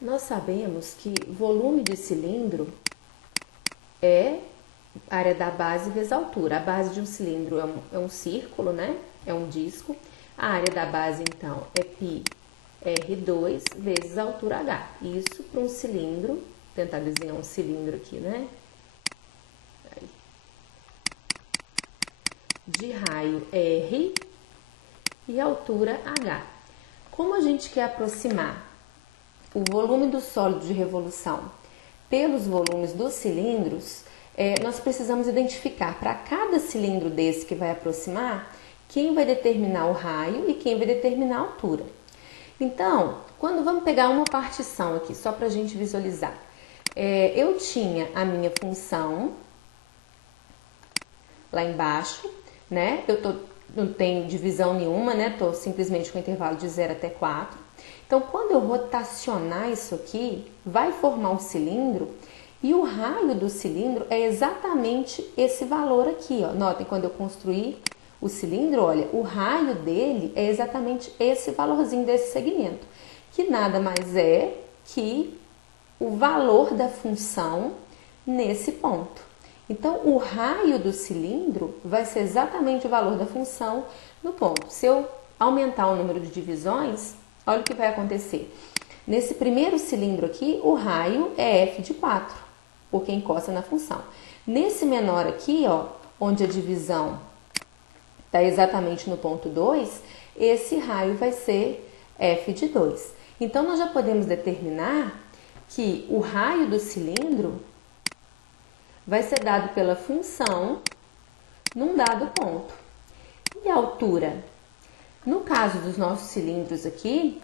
Nós sabemos que volume de cilindro é área da base vezes a altura. A base de um cilindro é um círculo, né? É um disco. A área da base, então, é π R2 vezes a altura H. Isso para um cilindro. Vou tentar desenhar um cilindro aqui, né? De raio R e altura H. Como a gente quer aproximar o volume do sólido de revolução pelos volumes dos cilindros, nós precisamos identificar para cada cilindro desse que vai aproximar, quem vai determinar o raio e quem vai determinar a altura. Então, quando vamos pegar uma partição aqui, só para a gente visualizar, eu tinha a minha função lá embaixo, né? Não tenho divisão nenhuma, né? Estou simplesmente com intervalo de 0 até 4. Então, quando eu rotacionar isso aqui, vai formar um cilindro e o raio do cilindro é exatamente esse valor aqui, ó. Notem, quando eu construir o cilindro, olha, o raio dele é exatamente esse valorzinho desse segmento, que nada mais é que o valor da função nesse ponto. Então, o raio do cilindro vai ser exatamente o valor da função no ponto. Se eu aumentar o número de divisões, olha o que vai acontecer. Nesse primeiro cilindro aqui, o raio é f de 4, porque encosta na função. Nesse menor aqui, ó, onde a divisão está exatamente no ponto 2, esse raio vai ser f de 2. Então, nós já podemos determinar que o raio do cilindro vai ser dado pela função num dado ponto. E a altura? No caso dos nossos cilindros aqui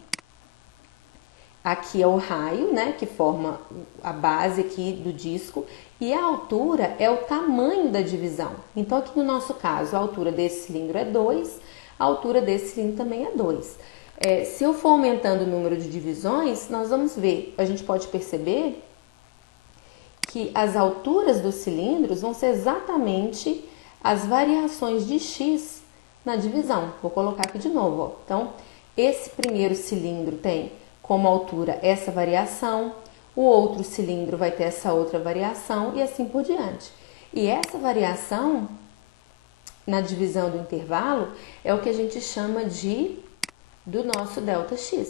é o raio, né, que forma a base aqui do disco, e a altura é o tamanho da divisão. Então, aqui no nosso caso, a altura desse cilindro é 2, a altura desse cilindro também é 2. Se eu for aumentando o número de divisões, nós vamos ver, a gente pode perceber que as alturas dos cilindros vão ser exatamente as variações de x na divisão. Vou colocar aqui de novo, ó. Então, esse primeiro cilindro tem como altura essa variação, o outro cilindro vai ter essa outra variação e assim por diante. E essa variação na divisão do intervalo é o que a gente chama do nosso ΔX.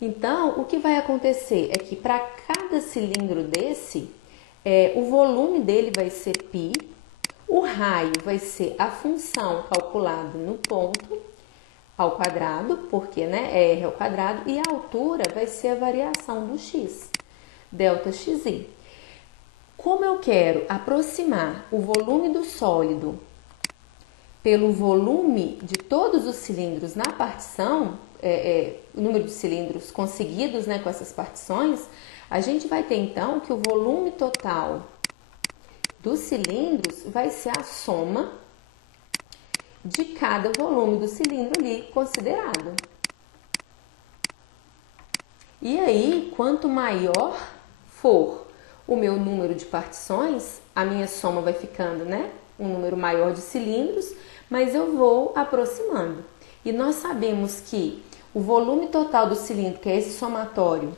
Então, o que vai acontecer é que para cada cilindro desse, o volume dele vai ser π, o raio vai ser a função calculada no ponto ao quadrado, porque, né, é r ao quadrado, e a altura vai ser a variação do x, ΔXi. Como eu quero aproximar o volume do sólido pelo volume de todos os cilindros na partição, o número de cilindros conseguidos, né, com essas partições, a gente vai ter então que o volume total dos cilindros vai ser a soma de cada volume do cilindro ali considerado. E aí, quanto maior for o meu número de partições, a minha soma vai ficando, né, um número maior de cilindros, mas eu vou aproximando. E nós sabemos que o volume total do cilindro, que é esse somatório,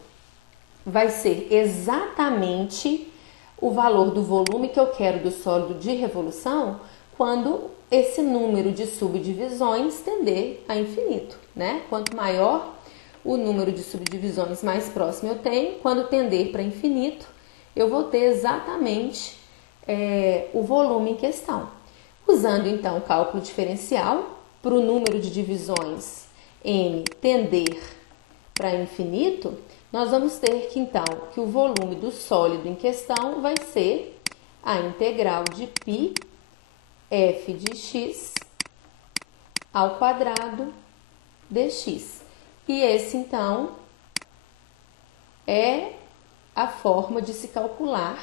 vai ser exatamente o valor do volume que eu quero do sólido de revolução quando esse número de subdivisões tender a infinito, né? Quanto maior o número de subdivisões, mais próximo eu tenho. Quando tender para infinito, eu vou ter exatamente o volume em questão. Usando então o cálculo diferencial, para o número de divisões n tender para infinito, nós vamos ter que então que o volume do sólido em questão vai ser a integral de π f de x ao quadrado dx. E esse então é a forma de se calcular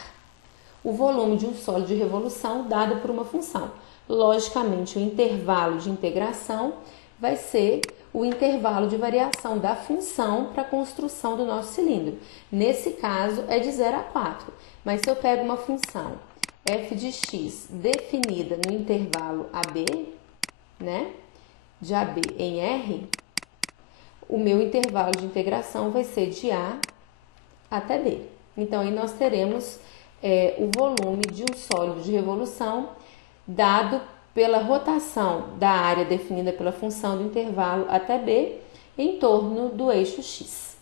o volume de um sólido de revolução dado por uma função. Logicamente, o intervalo de integração vai ser o intervalo de variação da função para a construção do nosso cilindro. Nesse caso, é de 0 a 4. Mas se eu pego uma função f de x definida no intervalo AB, né, de AB em R, o meu intervalo de integração vai ser de A até B. Então, aí nós teremos o volume de um sólido de revolução dado pela rotação da área definida pela função do intervalo até B em torno do eixo x.